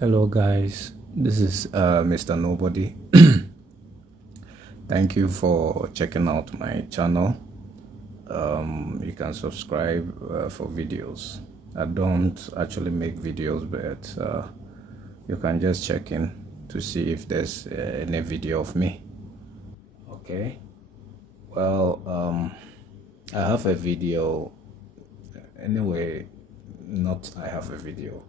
Hello guys, this is Mr. Nobody. Thank you for checking out my channel. You can subscribe for videos. I don't actually make videos, but you can just check in to see if there's any video of me. Okay, well, I have a video anyway. Not I have a video.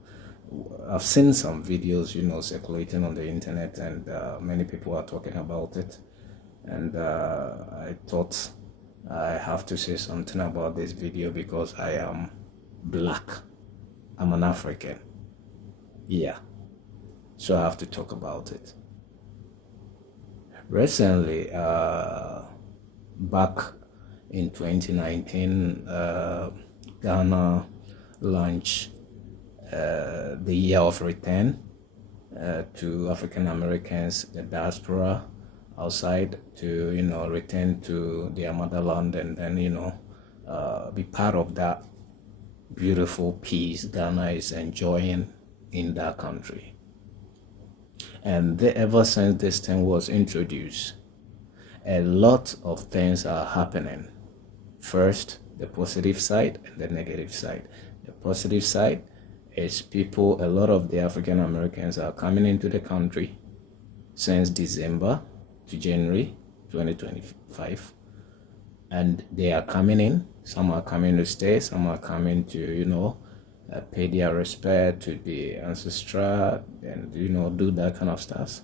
I've seen some videos, circulating on the internet, and many people are talking about it. And I thought I have to say something about this video because I am black. I'm an African. Yeah. So I have to talk about it. Recently, back in 2019, Ghana launched the year of return to African Americans, the diaspora outside, to return to their motherland and then be part of that beautiful peace Ghana is enjoying in that country. And ever since this thing was introduced, a lot of things are happening. First, the positive side and the negative side. The positive side is a lot of the African Americans are coming into the country since December to January 2025, and they are coming in. Some are coming to stay, some are coming to pay their respect to the ancestral and do that kind of stuff,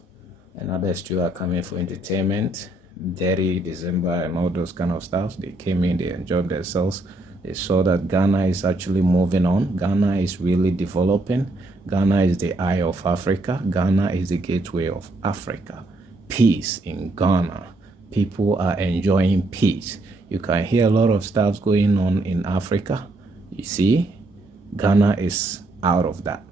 and others too are coming for entertainment, dirty December and all those kind of stuff. They came in, they enjoyed themselves. They saw that Ghana is actually moving on. Ghana is really developing. Ghana is the eye of Africa. Ghana is the gateway of Africa. Peace in Ghana. People are enjoying peace. You can hear a lot of stuff going on in Africa. You see, Ghana is out of that.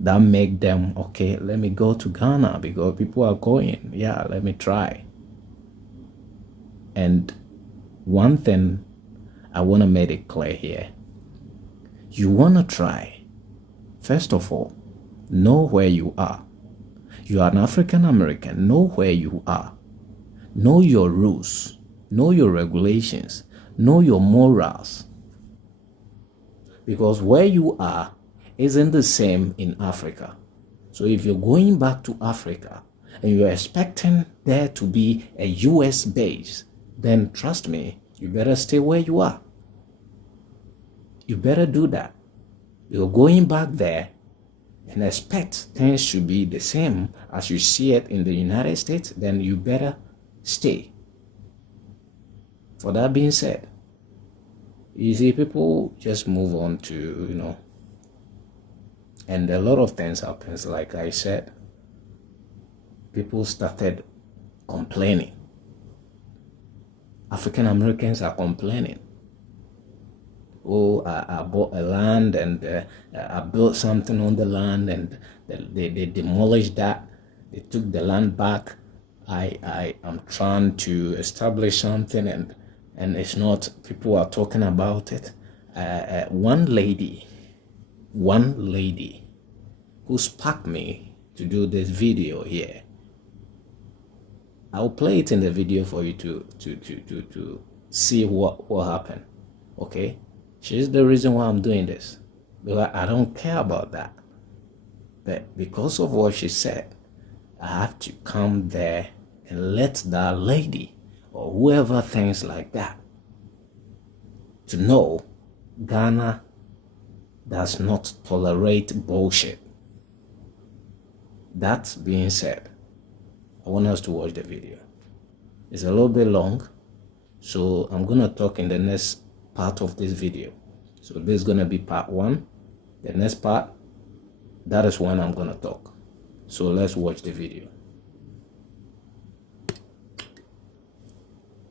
That make them, okay, let me go to Ghana because people are going. Yeah, let me try. And one thing I want to make it clear here. You want to try. First of all, know where you are. You are an African American. Know where you are. Know your rules. Know your regulations. Know your morals. Because where you are isn't the same in Africa. So if you're going back to Africa and you're expecting there to be a US base, then trust me, you better stay where you are. You better do that. You're going back there and expect things to be the same as you see it in the United States, then you better stay. For that being said, you see, people just move on to, and a lot of things happens. Like I said, people started complaining. African Americans are complaining. Oh, I bought a land and I built something on the land, and they demolished that. They took the land back. I am trying to establish something and it's not, people are talking about it. One lady who sparked me to do this video here. I'll play it in the video for you to see what happened. Okay? She's the reason why I'm doing this. Because I don't care about that. But because of what she said, I have to come there and let that lady or whoever thinks like that to know Ghana does not tolerate bullshit. That being said, I want us to watch the video. It's a little bit long, so I'm going to talk in the next part of this video. So this is going to be part 1. The next part, that is when I'm going to talk. So let's watch the video.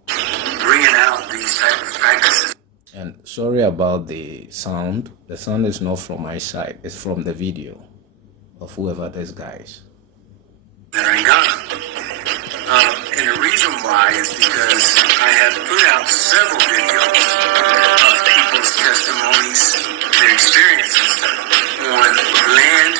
Bringing out these type of practices. And sorry about the sound. The sound is not from my side. It's from the video of whoever this guy is. That are in Ghana. And the reason why is because I have put out several videos of people's testimonies, their experiences on land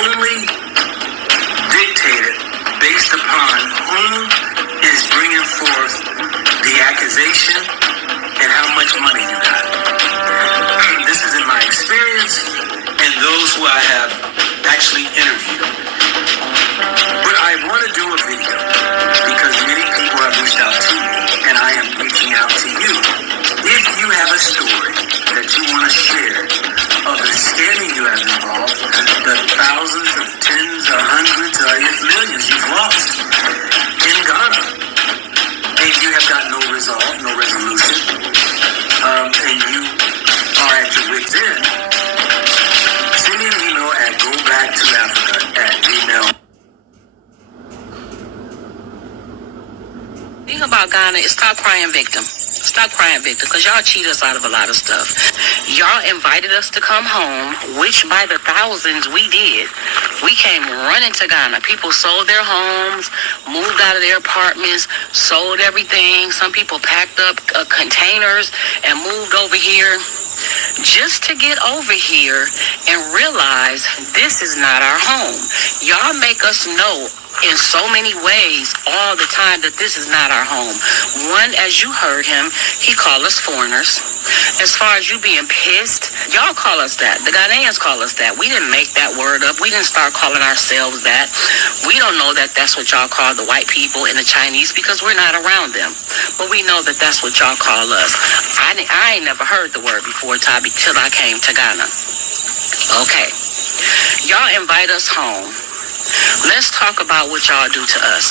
only dictated based upon whom is bringing forth the accusation and how much money you got. This is in my experience and those who I have actually interviewed. But I want to do a video because many people have reached out to me and I am reaching out to you. If you have a story that you want to share of the scamming you have involved, the thousands of tens or hundreds or if millions you've lost in Ghana, and you have got no resolve, no resolution, and you are at your wit's end, send me an email at gobacktoafrica@gmail.com. The thing about Ghana is stop crying victim. Stop crying victim, because y'all cheat us out of a lot of stuff. Y'all invited us to come home, which by the thousands we did. We came running to Ghana. People sold their homes, moved out of their apartments, sold everything. Some people packed up containers and moved over here just to get over here and realize this is not our home. Y'all make us know in so many ways all the time that this is not our home. One, as you heard him, he called us foreigners. As far as you being pissed, y'all call us that. The Ghanaians call us that. We didn't make that word up. We didn't start calling ourselves that. We don't know that that's what y'all call the white people and the Chinese because we're not around them. But we know that that's what y'all call us. I ain't never heard the word before, Tabby, till I came to Ghana. Okay. Y'all invite us home. Let's talk about what y'all do to us.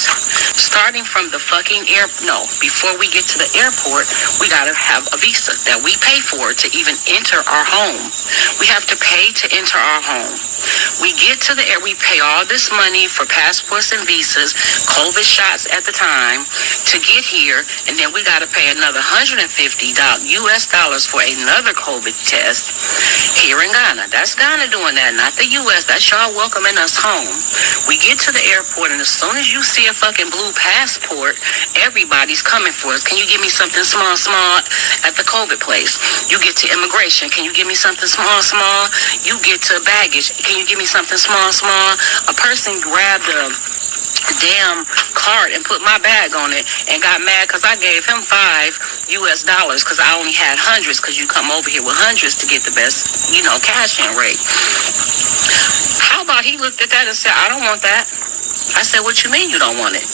Starting from the fucking before we get to the airport, we gotta have a visa that we pay for to even enter our home. We have to pay to enter our home. We get to the air, we pay all this money for passports and visas, COVID shots at the time, to get here, and then we gotta pay another $150 US for another COVID test here in Ghana. That's Ghana doing that, not the US. That's y'all welcoming us home. We get to the airport, and as soon as you see a fucking blue passport, everybody's coming for us. Can you give me something small at the COVID place? You get to immigration. Can you give me something small? You get to baggage. Can you give me something small? A person grabbed a damn cart and put my bag on it and got mad because I gave him $5 US because I only had hundreds, because you come over here with hundreds to get the best, cash in rate. How about he looked at that and said, I don't want that. I said, what you mean you don't want it? I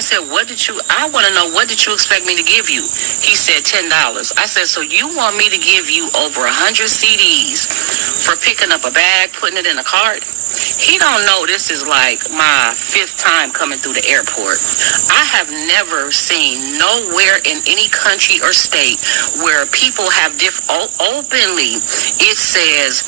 said, I want to know, what did you expect me to give you? He said, $10. I said, so you want me to give you over 100 CDs for picking up a bag, putting it in a cart? He don't know this is like my 5th time coming through the airport. I have never seen nowhere in any country or state where people have openly, it says,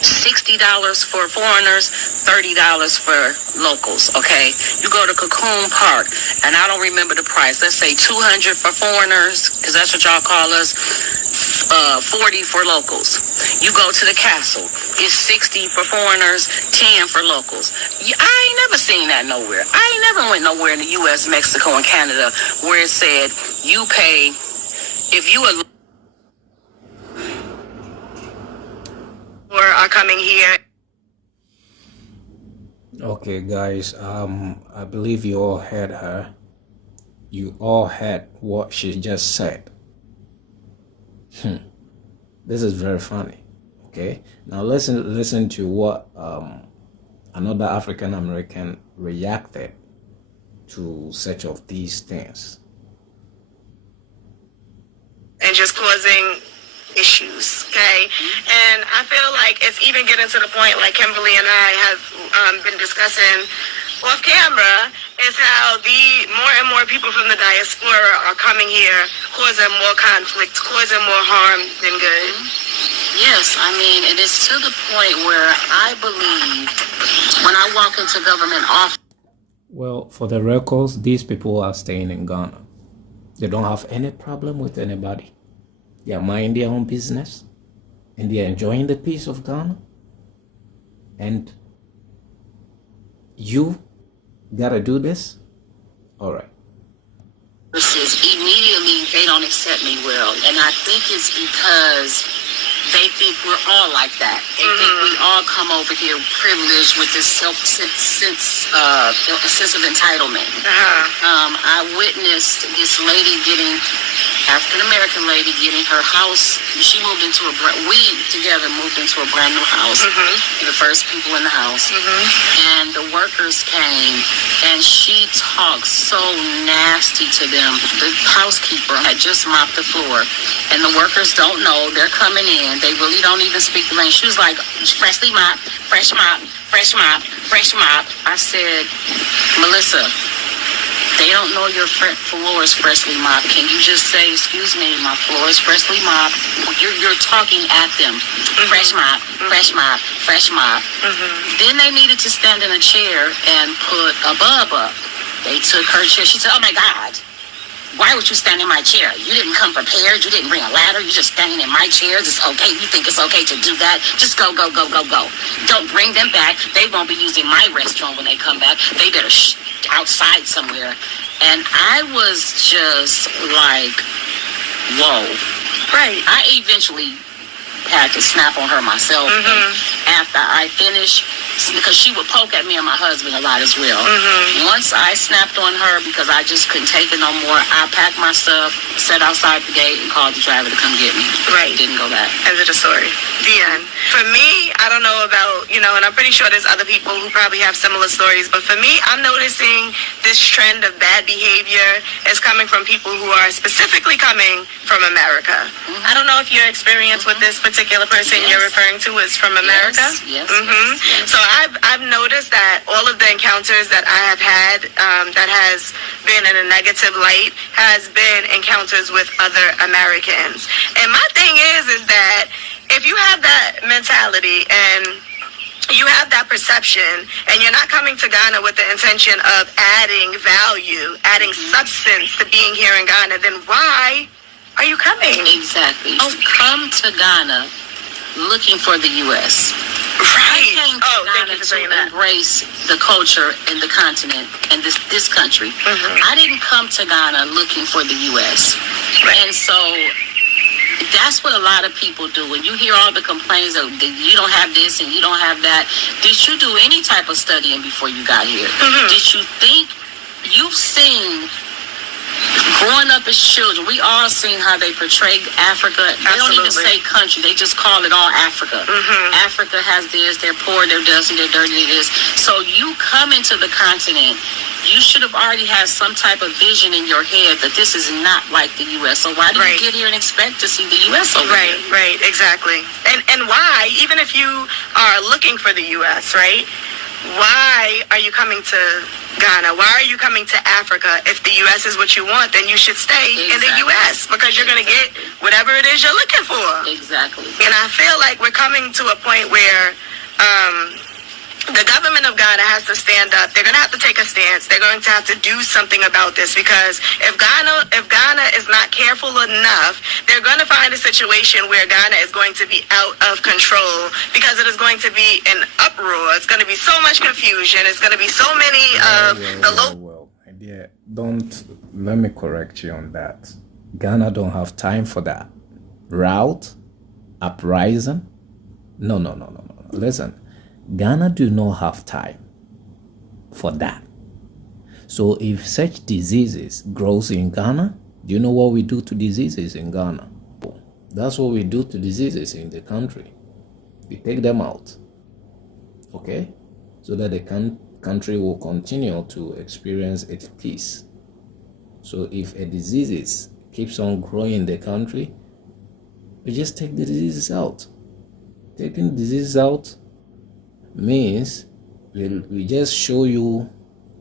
$60 for foreigners, $30 for locals, okay? You go to Cocoon Park, and I don't remember the price. Let's say $200 for foreigners, because that's what y'all call us, $40 for locals. You go to the castle, it's $60 for foreigners, $10 for locals. I ain't never seen that nowhere. I ain't never went nowhere in the U.S., Mexico, and Canada where it said you pay, if you are coming here. Okay, guys, I believe you all heard her. You all heard what she just said. This is very funny. Okay, now listen to what another African American reacted to such of these things. And just causing issues, okay? And I feel like it's even getting to the point, like Kimberly and I have been discussing off camera, is how the more and more people from the diaspora are coming here, causing more conflict, causing more harm than good. Yes, I mean, and it's to the point where I believe when I walk into government office. Well, for the records, these people are staying in Ghana. They don't have any problem with anybody. They are minding their own business, and they are enjoying the peace of Ghana. And you gotta do this? All right. Immediately, they don't accept me well. And I think it's because they think we're all like that. They think we all come over here privileged with this sense of entitlement. I witnessed this lady African-American lady getting her house. We together moved into a brand new house. The first people in the house. And the workers came, and she talked so nasty to them. The housekeeper had just mopped the floor, and the workers don't know. They're coming in. They really don't even speak the language. She was like, freshly mopped, fresh mop, fresh mop, fresh mop. I said, Melissa, they don't know your floor is freshly mopped. Can you just say, excuse me, my floor is freshly mopped? You're talking at them. Fresh mop, fresh mop, fresh mop. Then they needed to stand in a chair and put a bub up. They took her chair. She said, oh my God, why would you stand in my chair? You didn't come prepared. You didn't bring a ladder. You're just standing in my chair. It's okay. You think it's okay to do that? Just go, go, go, go, go. Don't bring them back. They won't be using my restroom when they come back. They better outside somewhere. And I was just like, whoa. Right. I eventually had to snap on her myself. After I finished, because she would poke at me and my husband a lot as well. Once I snapped on her because I just couldn't take it no more, I packed my stuff, sat outside the gate, and called the driver to come get me. Right. Didn't go back. End of the story. The end. For me, I don't know about, and I'm pretty sure there's other people who probably have similar stories, but for me, I'm noticing this trend of bad behavior is coming from people who are specifically coming from America. I don't know if your experience with this particular person you're referring to is from America. Yes. So I've noticed that all of the encounters that I have had that has been in a negative light has been encounters with other Americans. And my thing is that if you have that mentality and you have that perception and you're not coming to Ghana with the intention of adding value, adding substance to being here in Ghana, then why are you coming? Exactly. Don't come to Ghana looking for the U.S. Right. I came to Ghana to embrace the culture and the continent and this country. I didn't come to Ghana looking for the U.S. Right. And so that's what a lot of people do. When you hear all the complaints of you don't have this and you don't have that, did you do any type of studying before you got here? Did you think you've seen growing up as children, we all seen how they portray Africa. They don't even say country. They just call it all Africa. Africa has this, they're poor, they're dusty, they're dirty, they're this. So you come into the continent, you should have already had some type of vision in your head that this is not like the U.S. So why do you get here and expect to see the U.S. over here? Right, exactly. And why, even if you are looking for the U.S., right, why are you coming to Ghana? Why are you coming to Africa? If the U.S. is what you want, then you should stay in the U.S. because you're going to get whatever it is you're looking for. Exactly. And I feel like we're coming to a point where the government of Ghana has to stand up. They're going to have to take a stance. They're going to have to do something about this because if Ghana is not careful enough, they're going to find a situation where Ghana is going to be out of control because it is going to be an uproar. It's going to be so much confusion. It's going to be so many my dear, let me correct you on that. Ghana don't have time for that. Route, uprising. No. Listen. Ghana do not have time for that. So if such diseases grows in Ghana, do you know what we do to diseases in Ghana? That's what we do to diseases in the country. We take them out, okay? So that the country will continue to experience its peace. So if a disease keeps on growing in the country, we just take the diseases out. Taking diseases out means we just show you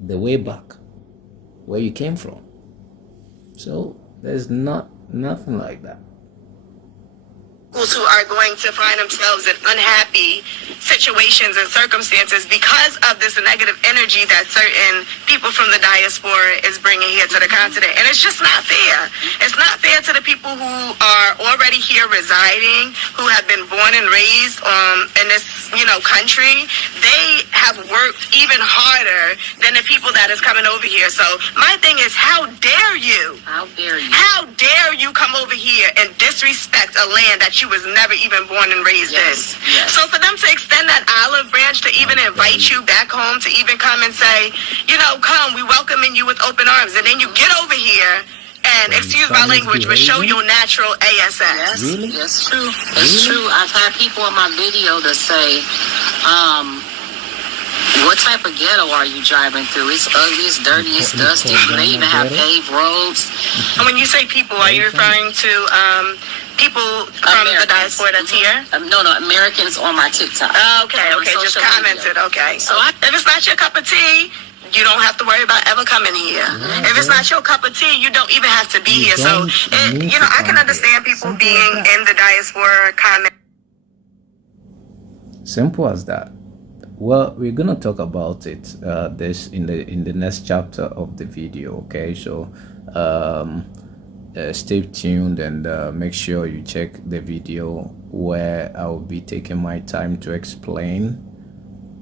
the way back where you came from. So there's nothing like that. Who are going to find themselves in unhappy situations and circumstances because of this negative energy that certain people from the diaspora is bringing here to the continent. And it's just not fair. It's not fair to the people who are already here residing, who have been born and raised in this country, they have worked even harder than the people that is coming over here. So my thing is, how dare you? How dare you? How dare you come over here and disrespect a land that you was never even born and raised in? Yes. So for them to extend that olive branch to even invite you back home, to even come and say, come, we welcoming you with open arms, and then you get over here and, excuse my language, but show your natural ASS. Yes, Really? That's true. That's true. I've had people in my video that say, what type of ghetto are you driving through? It's ugly, it's dirty, it's dusty. They even have paved roads. And when you say people, are you referring to people from the diaspora that's here? No, Americans on my TikTok. Okay, just social commented. media. Okay, so if it's not your cup of tea, you don't have to worry about ever coming here. If it's not your cup of tea, you don't even have to be here. So, I can understand people being in the diaspora comment. Simple as that. Well, we're gonna talk about it this in the next chapter of the video. Okay, so stay tuned and make sure you check the video where I will be taking my time to explain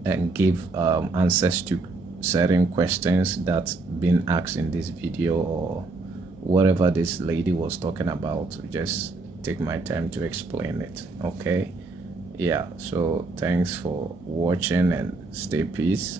and give answers to certain questions that's been asked in this video, or whatever this lady was talking about. Just take my time to explain it. Okay, yeah, so thanks for watching and stay peace.